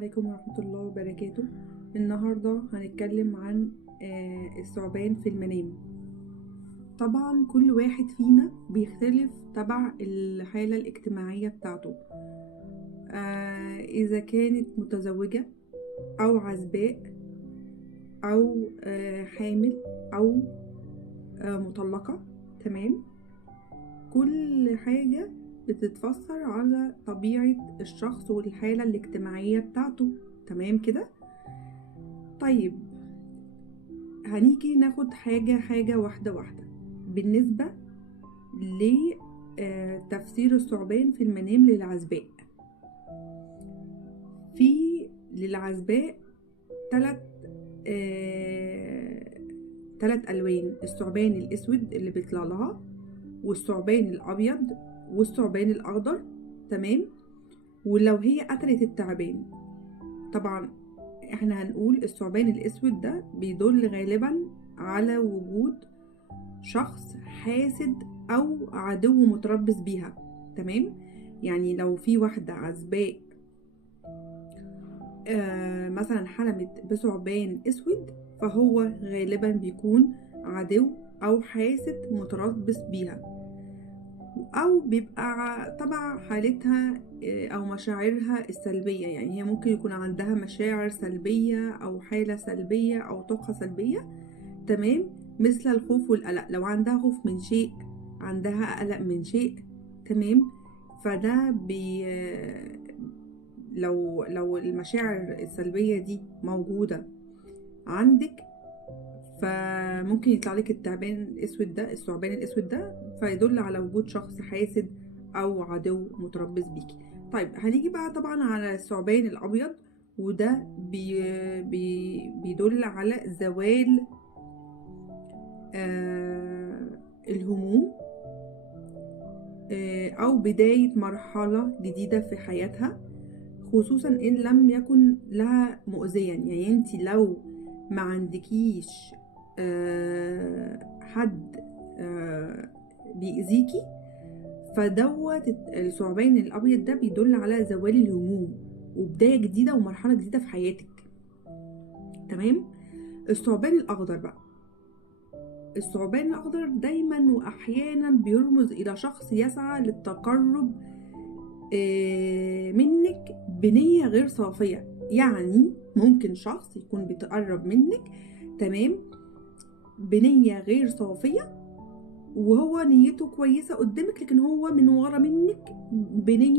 عليكم ورحمة الله وبركاته. النهاردة هنتكلم عن الثعبان في المنام. طبعا كل واحد فينا بيختلف تبع الحالة الاجتماعية بتاعته، إذا كانت متزوجة أو عزباء أو حامل أو مطلقة. تمام، كل حاجة بتتفسر على طبيعة الشخص والحالة الاجتماعية بتاعته. تمام كده. طيب، هنيجي ناخد حاجة واحدة بالنسبة لتفسير الثعبان في المنام للعزباء. في للعزباء ثلاث ألوان: الثعبان الأسود اللي بيطلع لها، والثعبان الأبيض، والثعبان الأخضر. تمام. ولو هي قتلت التعبان، طبعا احنا هنقول الثعبان الأسود ده بيدل غالبا على وجود شخص حاسد أو عدو متربص بيها. تمام، يعني لو في واحدة عزباء مثلا حلمت بثعبان أسود، فهو غالبا بيكون عدو أو حاسد متربص بيها، أو بيبقى طبعا حالتها أو مشاعرها السلبية. يعني هي ممكن يكون عندها مشاعر سلبية أو حالة سلبية أو طاقة سلبية. تمام، مثل الخوف والقلق. لو عندها خوف من شيء، عندها قلق من شيء. تمام، فده لو المشاعر السلبية دي موجودة عندك، فممكن يطلع لك الثعبان الأسود ده، الثعبان الأسود ده، فيدل على وجود شخص حاسد أو عدو متربص بيكي. طيب، هنيجي بقى طبعا على الثعبان الأبيض، وده بيدل على زوال الهموم أو بداية مرحلة جديدة في حياتها، خصوصا إن لم يكن لها مؤذيا. يعني انت لو ما عندكيش حد بيأذيكي، فدوت الثعبان الأبيض ده بيدل على زوال الهموم وبداية جديدة ومرحلة جديدة في حياتك. تمام. الثعبان الأخضر بقى، الثعبان الأخضر دايما وأحيانا بيرمز إلى شخص يسعى للتقرب منك بنية غير صافية. يعني ممكن شخص يكون بيتقرب منك، تمام، بنية غير صافية، وهو نيته كويسة قدامك، لكن هو من ورا منك بنية